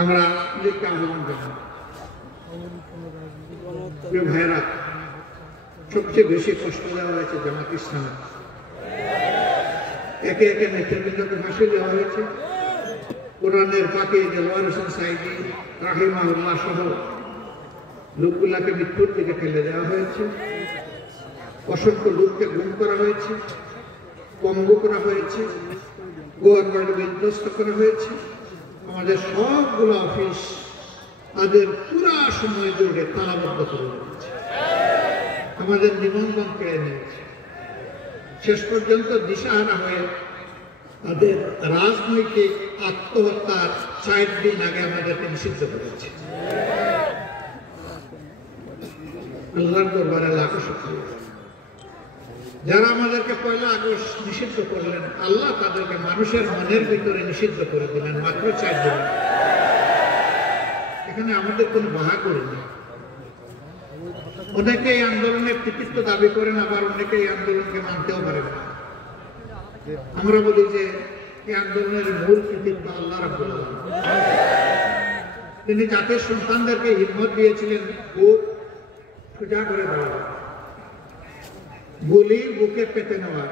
আমরা লীগকে আহ্বান জানাই। প্রিয় ভাইরা, সবচেয়ে বেশি কষ্ট দেওয়া হয়েছে জামাত ইসলাম। একে একে নেতৃবৃন্দকে ফাঁসি দেওয়া হয়েছে। কোরআনের পাকে দেলোয়ার হোসেন সাইদি রাহিমাহুল্লাহ সহ লোকগুলাকে মৃত্যুর দিকে ফেলে দেওয়া হয়েছে। অসংখ্য লোককে গুম করা হয়েছে, পঙ্গু করা হয়েছে, গভর্নমেন্ট বিধ্বস্ত করা হয়েছে। আমাদের সবগুলো অফিস তাদের পুরা সময় জুড়ে তালাবদ্ধ করে দিয়েছে, আমাদের নিবন্ধন কেড়ে নিয়েছে। শেষ পর্যন্ত দিশাহারা হয়ে তাদের রাজনৈতিক আত্মহত্যার 4 দিন আগে আমাদেরকে নিষিদ্ধ করেছে। আল্লাহর দরবারে লাখো শুকরিয়া। যারা আমাদেরকে 1 আগস্ট নিষিদ্ধ করলেন, আল্লাহ তাদেরকে মানুষের মনের ভিতরে নিষিদ্ধ করে দিলেন মাত্র 4 দিন। এখানে আমাদের কোনো বাহা করেনি। অনেকে এই আন্দোলনের কৃতিত্ব দাবি করেন, আবার অনেকে এই আন্দোলনকে মানতেও পারেন না। আমরা বলি যে এই আন্দোলনের মূল কৃতিত্ব আল্লাহ রাব্বুল আলামিন। তিনি জাতির সন্তানদেরকে হিম্মত দিয়েছিলেন বুক সোজা করে দেওয়া, গুলি বুকে পেতে নেওয়া।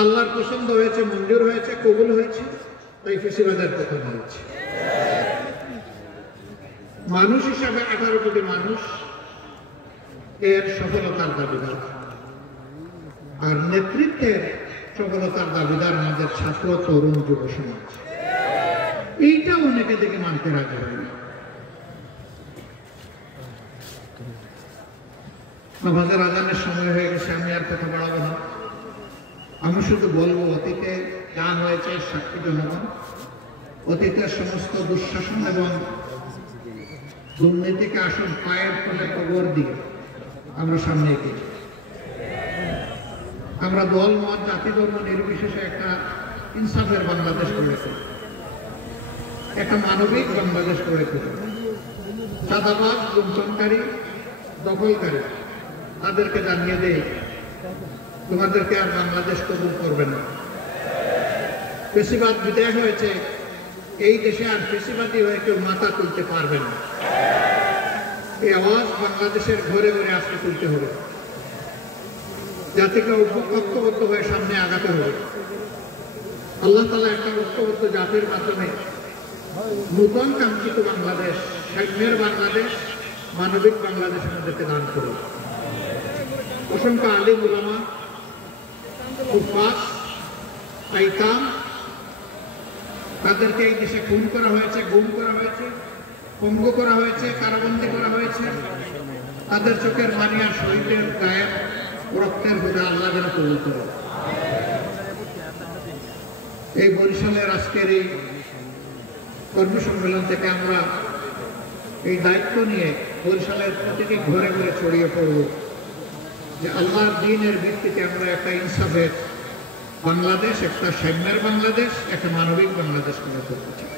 আল্লাহর পছন্দ হয়েছে, মঞ্জুর হয়েছে, কবুল হয়েছে, তাই ফেসিবাদের পতন হয়েছে। মানুষ হিসাবে 18 কোটি মানুষ এর সফলতার দাবিদার, আর নেতৃত্বের সফলতার দাবিদার আমাদের ছাত্র, তরুণ, যুব সমাজ। এইটা অনেকে দেখে মানতে রাজি হয় না। নামাজের আজানের সময় হয়ে গেছে, আমি আর কথা বাড়াবো না। আমি শুধু বলবো, অতীতে যা হয়েছে সাক্ষী জনগণ। অতীতের সমস্ত দুঃশাসন এবং দুর্নীতিকে আসল পায়ের তলে কবর দিয়ে আমরা সামনে এগিয়েছি। আমরা দল, মত, জাতি, ধর্ম নির্বিশেষে একটা ইনসাফের বাংলাদেশ গড়ে তুলি, একটা মানবিক বাংলাদেশ গড়ে তুলি। চাঁদাবাজ, লুণ্ঠনকারী, দখলকারী তাদেরকে জানিয়ে দেই, তোমাদেরকে আর বাংলাদেশ কবুল করবে না। ফেসিবাদ বিদায় হয়েছে, এই দেশে আর ফেসিবাদী হয়ে কেউ মাথা তুলতে পারবে না। এই আওয়াজ বাংলাদেশের ঘরে ঘরে আজকে তুলতে হবে। জাতিকে ঐক্যবদ্ধ হয়ে সামনে আগাতে হবে। আল্লাহ তাআলা একটা ঐক্যবদ্ধ জাতির মাধ্যমে নূতন কাঙ্ক্ষিত বাংলাদেশ, সাম্যের বাংলাদেশ, মানবিক বাংলাদেশ আমাদেরকে দান করুন। অসংখ্য আলিম উলামা, হুফাজ, আইতাম, তাদেরকে এই দেশে খুন করা হয়েছে, গুম করা হয়েছে, পঙ্গু করা হয়েছে, কারাবন্দী করা হয়েছে। তাদের চোখের পানি আর শহীদের গায়ের রক্তের বোঝা আল্লাহ যেন কবুল করে। এই বরিশালের আজকের এই কর্মসম্মেলন থেকে আমরা এই দায়িত্ব নিয়ে বরিশালের প্রতিটি ঘরে ঘরে ছড়িয়ে পড়ব যে আল্লাহর দ্বীনের ভিত্তিতে আমরা একটা ইনসাফের বাংলাদেশ, একটা সাম্যের বাংলাদেশ, একটা মানবিক বাংলাদেশ গড়ে তুলতে চাই।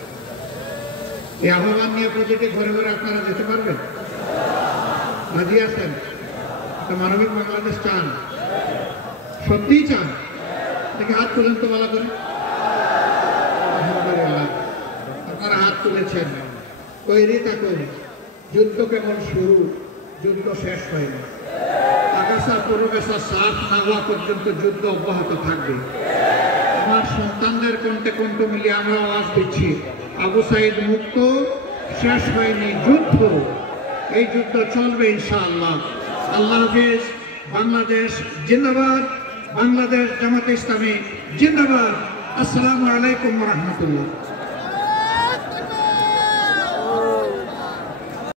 এই আহ্বান নিয়ে প্রতিটি ঘরে ঘরে আপনারা যেতে পারবেন? রাজি আছেন? একটা মানবিক বাংলাদেশ চান? সত্যিই চান? দেখে হাত তুলেন তো ভালো করে। আপনারা হাত তুলেছেন। তৈরি থাকুন। যুদ্ধ কেবল শুরু, যুদ্ধ শেষ হয়নি। আকাশা পরবেশা সাফ না হওয়া পর্যন্ত যুদ্ধ অব্যাহত থাকবে। আমার সন্তানদের কণ্ঠে কণ্ঠ মিলিয়ে আমরা আওয়াজ দিচ্ছি, আবু সাইদ মুক্ত, শেষ হয়নি যুদ্ধ। এই যুদ্ধ চলবে ইনশাআল্লাহ। আল্লাহ হাফেজ। বাংলাদেশ জিন্দাবাদ। বাংলাদেশ জামাতে ইসলামী জিন্দাবাদ। আসসালামু আলাইকুম ওয়া রাহমাতুল্লাহ।